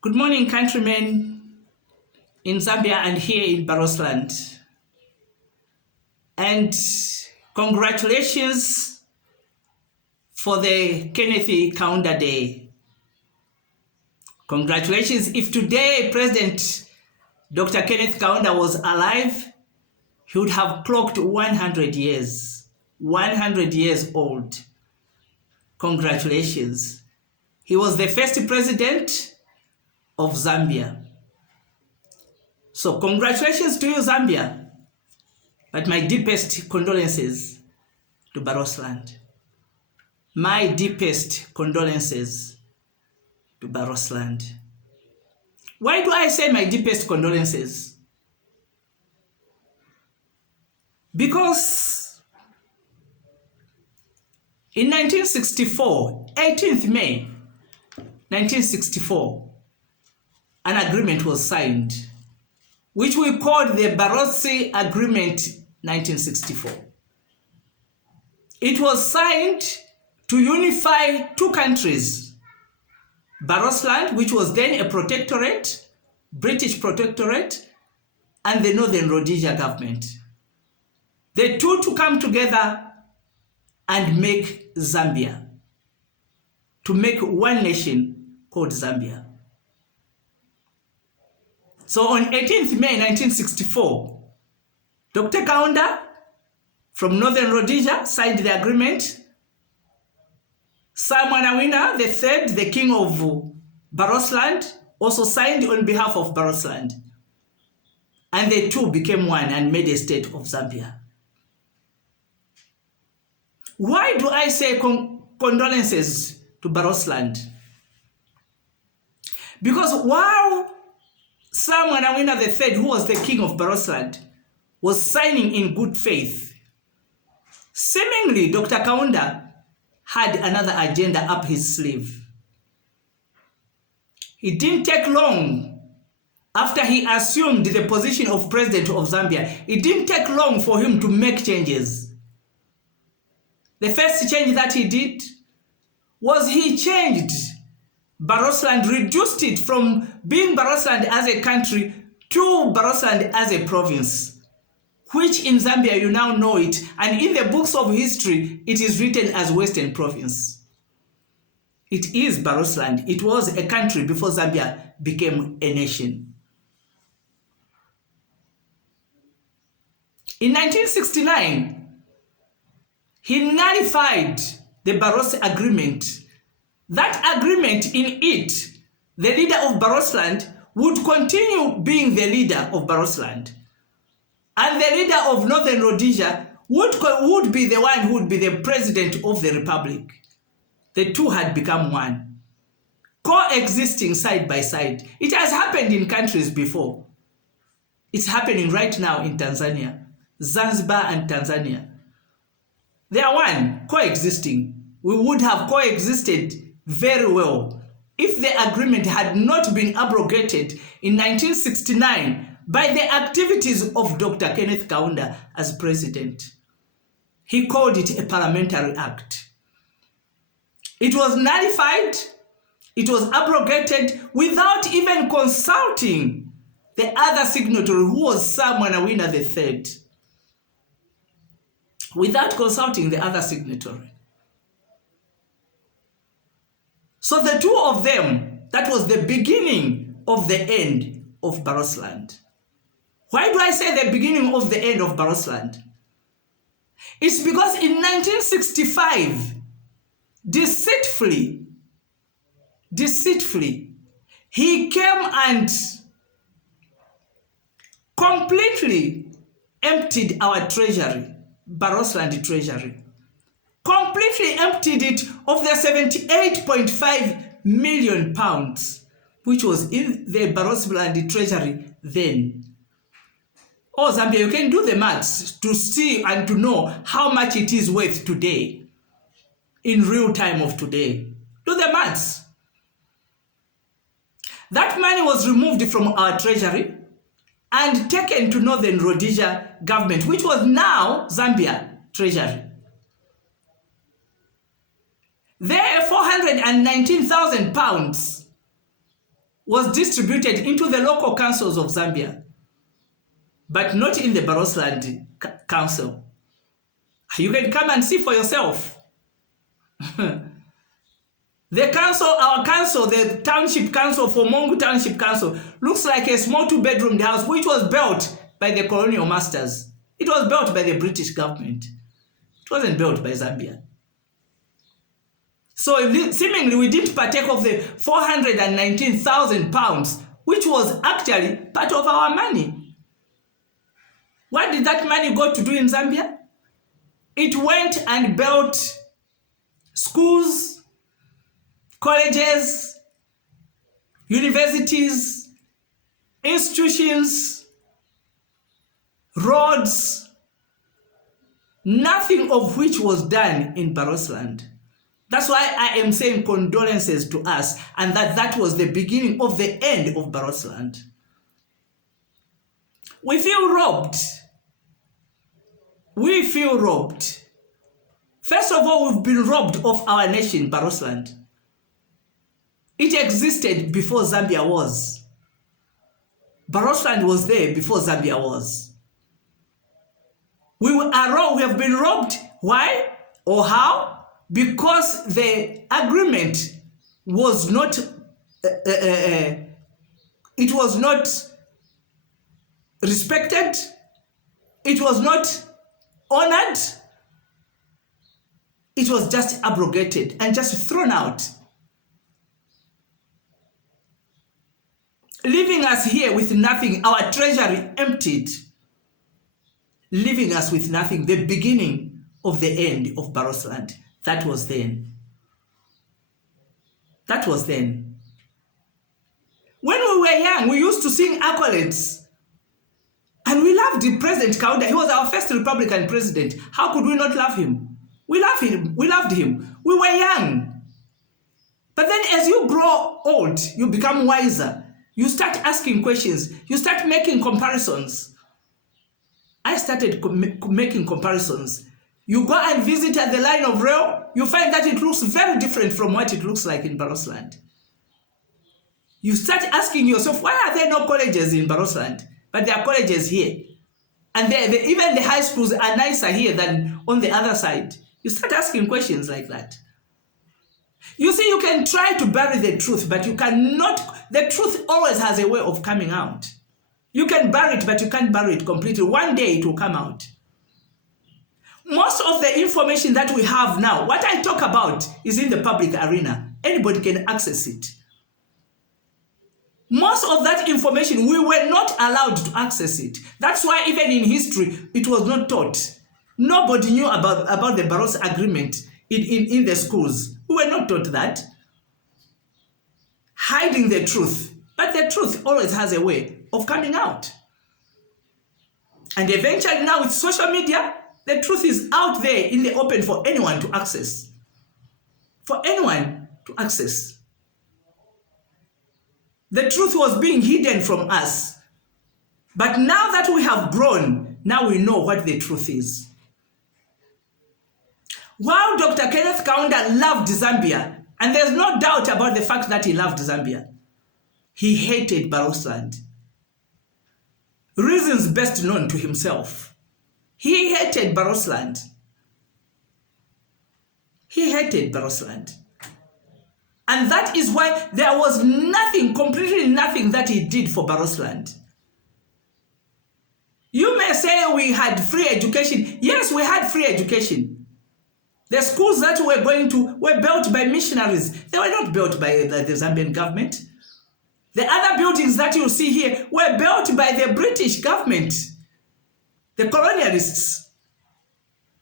Good morning, countrymen in Zambia and here in Barotseland. And congratulations for the Kenneth Kaunda'S Day. Congratulations. If today President Dr. Kenneth Kaunda'S was alive, he would have clocked 100 years. 100 years old. Congratulations. He was the first president of Zambia. So congratulations to you, Zambia. But my deepest condolences to Barotseland. My deepest condolences to Barotseland. Why do I say my deepest condolences? Because in 1964, 18th May 1964, an agreement was signed, which we called the Barotseland Agreement 1964. It was signed to unify two countries, Barotseland, which was then a protectorate, British protectorate, and the Northern Rhodesia government. The two to come together and make Zambia, to make one nation called Zambia. So on 18th May 1964, Dr. Kaunda'S from Northern Rhodesia signed the agreement. Sam Mwanawina III, the king of Barotseland, also signed on behalf of Barotseland. And the two became one and made a state of Zambia. Why do I say condolences to Barotseland? Because while Sam Mwanawina III, who was the king of Barotseland, was signing in good faith, seemingly Dr. Kaunda'S had another agenda up his sleeve. It didn't take long after he assumed the position of president of Zambia. It didn't take long for him to make changes. The first change that he did was he changed Barotseland, reduced it from being Barotseland as a country to Barotseland as a province, which in Zambia you now know it, and in the books of history it is written as Western Province. It is Barotseland. It was a country before Zambia became a nation. In 1969, he nullified the Barotseland Agreement. That agreement, in it, the leader of Barotseland would continue being the leader of Barotseland. And the leader of Northern Rhodesia would be the one who would be the president of the republic. The two had become one, coexisting side by side. It has happened in countries before. It's happening right now in Tanzania, Zanzibar and Tanzania. They are one, coexisting. We would have coexisted very well if the agreement had not been abrogated in 1969 by the activities of Dr. Kenneth Kaunda'S as president. He called it a parliamentary act. It was nullified, it was abrogated without even consulting the other signatory, who was Sam Mwanawina III. Without consulting the other signatory. So the two of them, that was the beginning of the end of Barotseland. Why do I say the beginning of the end of Barotseland? It's because in 1965, deceitfully, he came and completely emptied our treasury, Barotseland treasury. Completely emptied it of the 78.5 million pounds, which was in the Barotseland treasury then. Oh, Zambia, you can do the maths to see and to know how much it is worth today, in real time of today. Do the maths. That money was removed from our treasury and taken to Northern Rhodesia government, which was now Zambia treasury. There, 419,000 pounds was distributed into the local councils of Zambia, but not in the Barotseland Council. You can come and see for yourself. The council, our council, the township council for Mongu Township Council, looks like a small 2-bedroom house which was built by the colonial masters. It was built by the British government. It wasn't built by Zambia. So seemingly we didn't partake of the £419,000, which was actually part of our money. What did that money go to do in Zambia? It went and built schools, colleges, universities, institutions, roads, nothing of which was done in Barotseland. That's why I am saying condolences to us, and that was the beginning of the end of Barotseland. We feel robbed. We feel robbed. First of all, we've been robbed of our nation, Barotseland. It existed before Zambia was. Barotseland was there before Zambia was. We have been robbed. Why or how? Because the agreement was not, it was not respected. It was not honored. It was just abrogated and just thrown out, leaving us here with nothing, our treasury emptied, leaving us with nothing, the beginning of the end of Barotseland. That was then. That was then. When we were young, we used to sing accolades. And we loved the President Kaunda'S. He was our first Republican president. How could we not love him? We loved him. We loved him. We were young. But then as you grow old, you become wiser. You start asking questions. You start making comparisons. I started making comparisons. You go and visit at the line of rail, you find that it looks very different from what it looks like in Barotseland. You start asking yourself, why are there no colleges in Barotseland? But there are colleges here. And even the high schools are nicer here than on the other side. You start asking questions like that. You see, you can try to bury the truth, but you cannot. The truth always has a way of coming out. You can bury it, but you can't bury it completely. One day it will come out. Most of the information that we have now, what I talk about is in the public arena. Anybody can access it. Most of that information, we were not allowed to access it. That's why even in history, it was not taught. Nobody knew about the Barotseland Agreement in the schools. We were not taught that. Hiding the truth. But the truth always has a way of coming out. And eventually now with social media, the truth is out there in the open for anyone to access. For anyone to access. The truth was being hidden from us. But now that we have grown, now we know what the truth is. While Dr. Kenneth Kaunda'S loved Zambia, and there's no doubt about the fact that he loved Zambia, he hated Barotseland. Reasons best known to himself. He hated Barotseland. He hated Barotseland. And that is why there was nothing, completely nothing that he did for Barotseland. You may say we had free education. Yes, we had free education. The schools that we're going to were built by missionaries. They were not built by the Zambian government. The other buildings that you see here were built by the British government, the colonialists.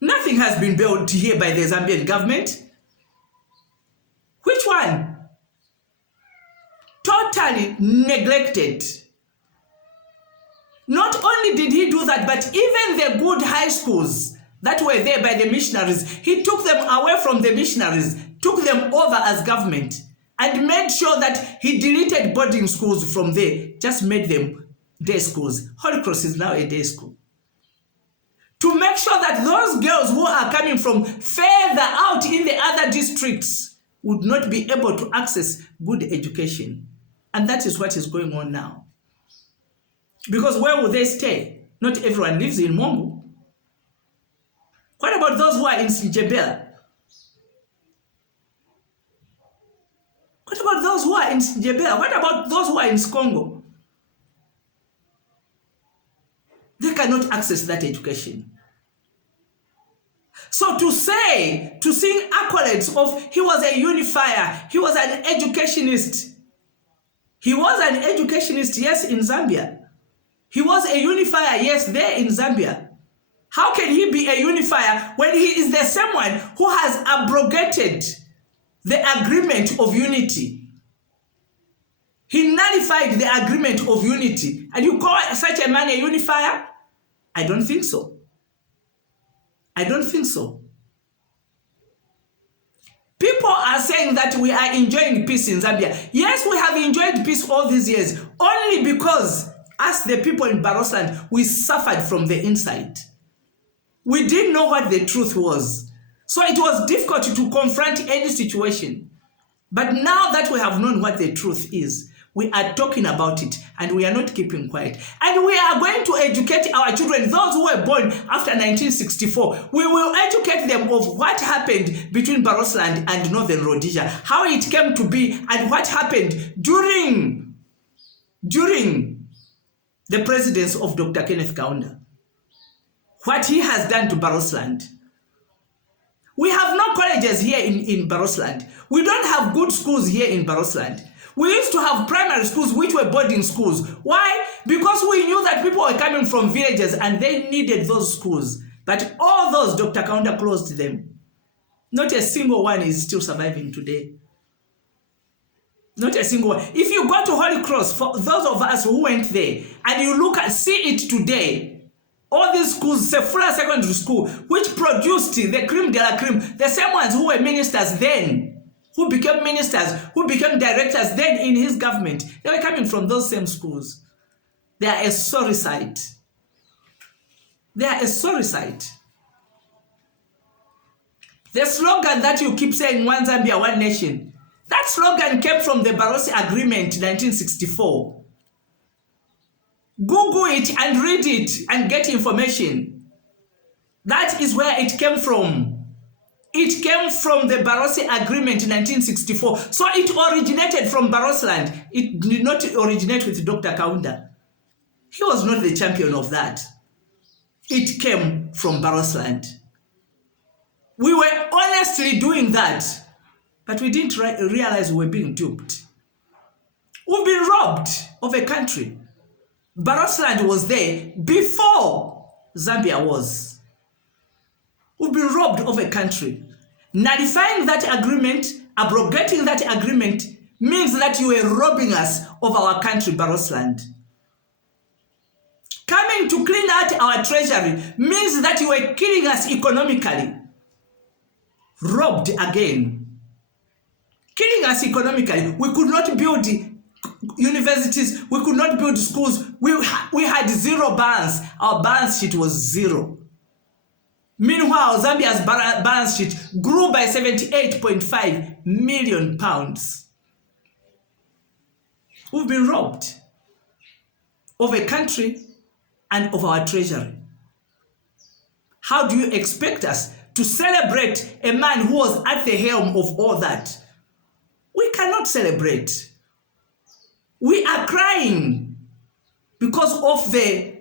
Nothing has been built here by the Zambian government. Which one? Totally neglected. Not only did he do that, but even the good high schools that were there by the missionaries, he took them away from the missionaries, took them over as government, and made sure that he deleted boarding schools from there, just made them day schools. Holy Cross is now a day school. To make sure that those girls who are coming from further out in the other districts would not be able to access good education. And that is what is going on now. Because where will they stay? Not everyone lives in Mongu. What about those who are in Zambia? What about those who are in Zambia? What about those who are in Congo? They cannot access that education. So to say, to sing accolades of he was a unifier, he was an educationist. He was an educationist, yes, in Zambia. He was a unifier, yes, there in Zambia. How can he be a unifier when he is the same one who has abrogated the agreement of unity? He nullified the agreement of unity. And you call such a man a unifier? I don't think so. I don't think so. People are saying that we are enjoying peace in Zambia. Yes, we have enjoyed peace all these years, only because as the people in Barotseland, we suffered from the inside. We didn't know what the truth was. So it was difficult to confront any situation. But now that we have known what the truth is, we are talking about it and we are not keeping quiet. And we are going to educate our children, those who were born after 1964. We will educate them of what happened between Barotseland and Northern Rhodesia, how it came to be and what happened during the presidency of Dr. Kenneth Kaunda. What he has done to Barotseland. We have no colleges here in Barotseland. We don't have good schools here in Barotseland. We used to have primary schools which were boarding schools. Why? Because we knew that people were coming from villages and they needed those schools. But all those, Dr. Kaunda closed them. Not a single one is still surviving today. Not a single one. If you go to Holy Cross, for those of us who went there, and you look at, see it today, all these schools, Sephora Secondary School, which produced the cream de la cream, the same ones who were ministers then, who became ministers, who became directors then in his government, they were coming from those same schools. They are a sorry sight. They are a sorry sight. The slogan that you keep saying, one Zambia, one nation, that slogan came from the Barotseland Agreement 1964. Google it and read it and get information. That is where it came from. It came from the Barotseland Agreement in 1964. So it originated from Barotseland. It did not originate with Dr. Kaunda. He was not the champion of that. It came from Barotseland. We were honestly doing that, but we didn't realize we were being duped. We've been robbed of a country. Barotseland was there before Zambia was. We've been robbed of a country. Nullifying that agreement, abrogating that agreement, means that you are robbing us of our country, Barotseland. Coming to clean out our treasury means that you are killing us economically. Robbed again. Killing us economically. We could not build universities, we could not build schools. We had zero balance. Our balance sheet was zero. Meanwhile, Zambia's balance sheet grew by 78.5 million pounds. We've been robbed of a country and of our treasury. How do you expect us to celebrate a man who was at the helm of all that? We cannot celebrate. We are crying because of the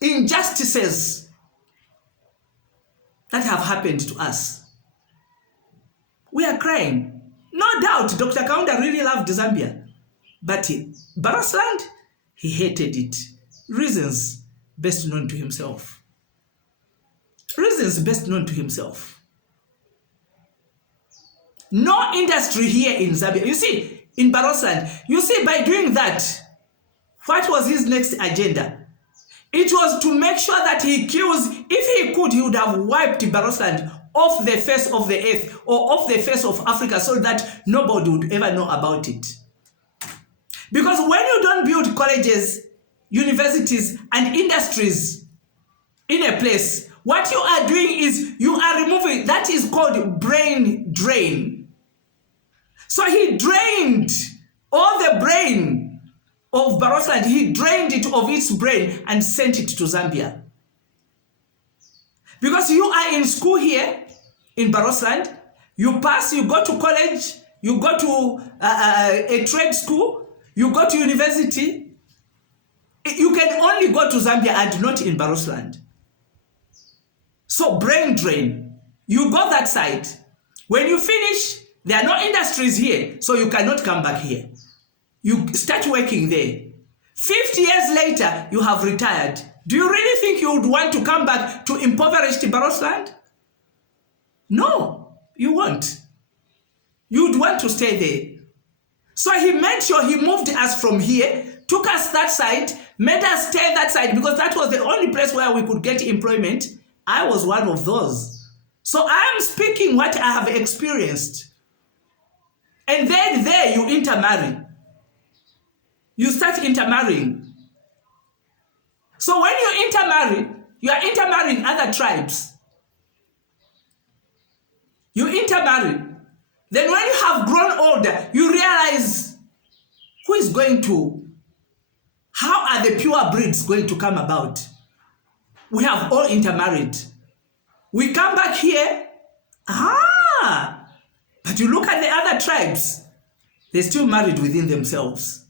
injustices that have happened to us. We are crying. No doubt Dr. Kaunda really loved Zambia, but Barotseland, he hated it. Reasons best known to himself. Reasons best known to himself. No industry here in Zambia. You see, in Barotseland, you see, by doing that, what was his next agenda? It was to make sure that he kills, if he could, he would have wiped Barotseland off the face of the earth or off the face of Africa so that nobody would ever know about it. Because when you don't build colleges, universities, and industries in a place, what you are doing is you are removing, that is called brain drain. So he drained All the brain of Barotseland, he drained it of its brain and sent it to Zambia. Because you are in school here in Barotseland, you pass, you go to college, you go to a trade school, you go to university. You can only go to Zambia and not in Barotseland. So brain drain. You go that side. When you finish, there are no industries here, so you cannot come back here. You start working there. 50 years later, you have retired. Do you really think you would want to come back to impoverished Barotseland? No, you won't. You'd want to stay there. So he made sure he moved us from here, took us that side, made us stay that side because that was the only place where we could get employment. I was one of those. So I am speaking what I have experienced. And then there you intermarry. You start intermarrying. So when you intermarry, you are intermarrying other tribes. You intermarry. Then when you have grown older, you realize who is going to, how are the pure breeds going to come about? We have all intermarried. We come back here, but you look at the other tribes, they're still married within themselves.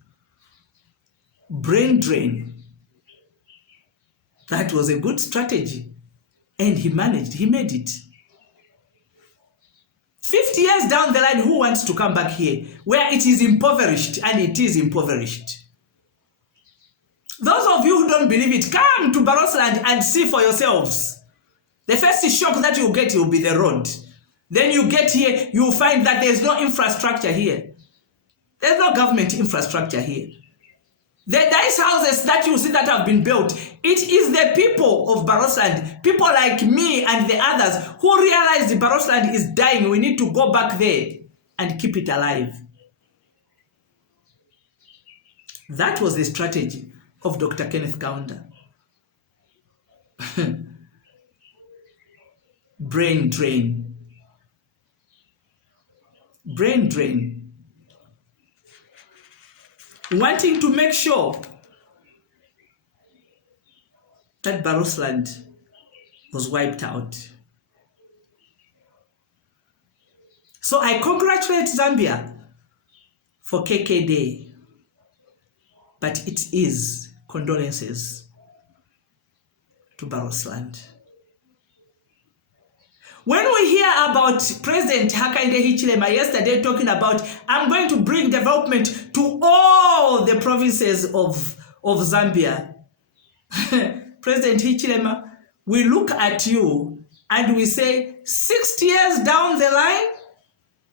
Brain drain. That was a good strategy. And he made it. 50 years down the line, who wants to come back here where it is impoverished, and it is impoverished? Those of you who don't believe it, come to Barotseland and see for yourselves. The first shock that you get will be the road. Then you get here, you will find that there's no infrastructure here. There's no government infrastructure here. The nice houses that you see that have been built, it is the people of Barotseland, people like me and the others who realize the Barotseland is dying. We need to go back there and keep it alive. That was the strategy of Dr. Kenneth Kaunda. Brain drain. Brain drain. Wanting to make sure that Barotseland was wiped out. So I congratulate Zambia for KK Day, but it is condolences to Barotseland. When we hear about President Hakainde Hichilema yesterday talking about, I'm going to bring development to all the provinces of Zambia. President Hichilema, we look at you and we say, 60 years down the line,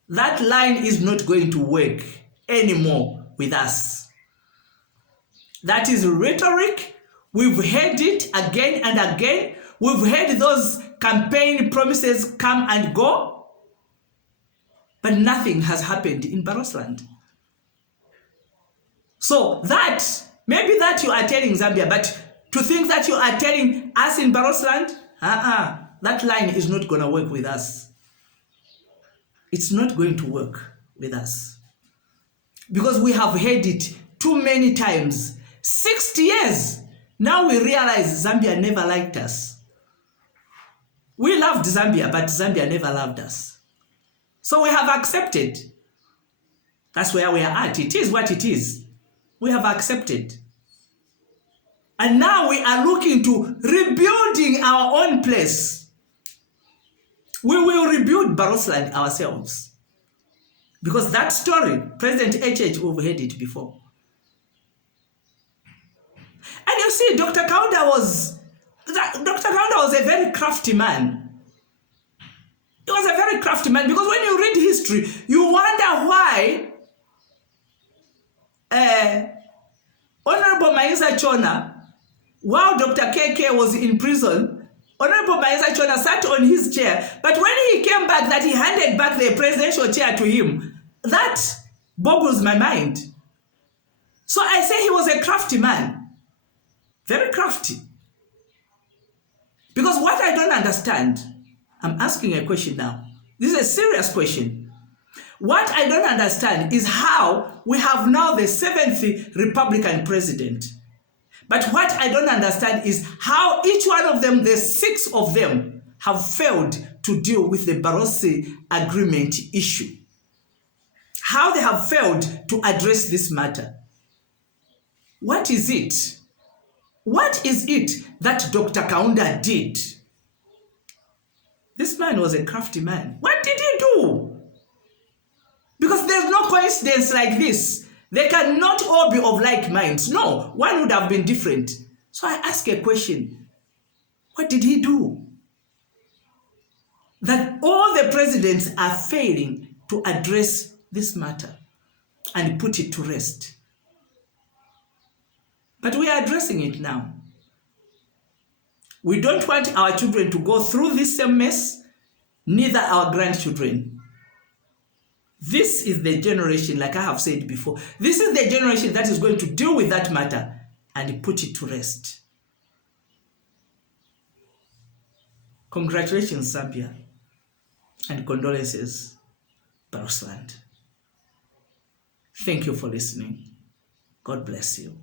that line is not going to work anymore with us. That is rhetoric. We've heard it again and again. We've heard those campaign promises come and go, but nothing has happened in Barotseland. So that, maybe that you are telling Zambia, but to think that you are telling us in Barotseland, that line is not going to work with us. It's not going to work with us. Because we have heard it too many times. 60 years. Now we realize Zambia never liked us. We loved Zambia, but Zambia never loved us. So we have accepted. That's where we are at. It is what it is. We have accepted. And now we are looking to rebuilding our own place. We will rebuild Barotseland ourselves. Because that story, President HH, we've heard it before. And you see, Dr. Kaunda was a very crafty man. He was a very crafty man because when you read history, you wonder why Honorable Maisa Chona, while Dr. KK was in prison, Honorable Maisa Chona sat on his chair, but when he came back, that he handed back the presidential chair to him, that boggles my mind. So I say he was a crafty man. Very crafty. Because what I don't understand, I'm asking a question now. This is a serious question. What I don't understand is how we have now the 7th Republican president. But what I don't understand is how each one of them, the 6 of them, have failed to deal with the Barotseland Agreement issue. How they have failed to address this matter. What is it? What is it that Dr. Kaunda did? This man was a crafty man. What did he do? Because there's no coincidence like this. They cannot all be of like minds. No, one would have been different. So I ask a question. What did he do? That all the presidents are failing to address this matter and put it to rest. But we are addressing it now. We don't want our children to go through this same mess, neither our grandchildren. This is the generation, like I have said before, this is the generation that is going to deal with that matter and put it to rest. Congratulations, Zambia, and condolences, Barotseland. Thank you for listening. God bless you.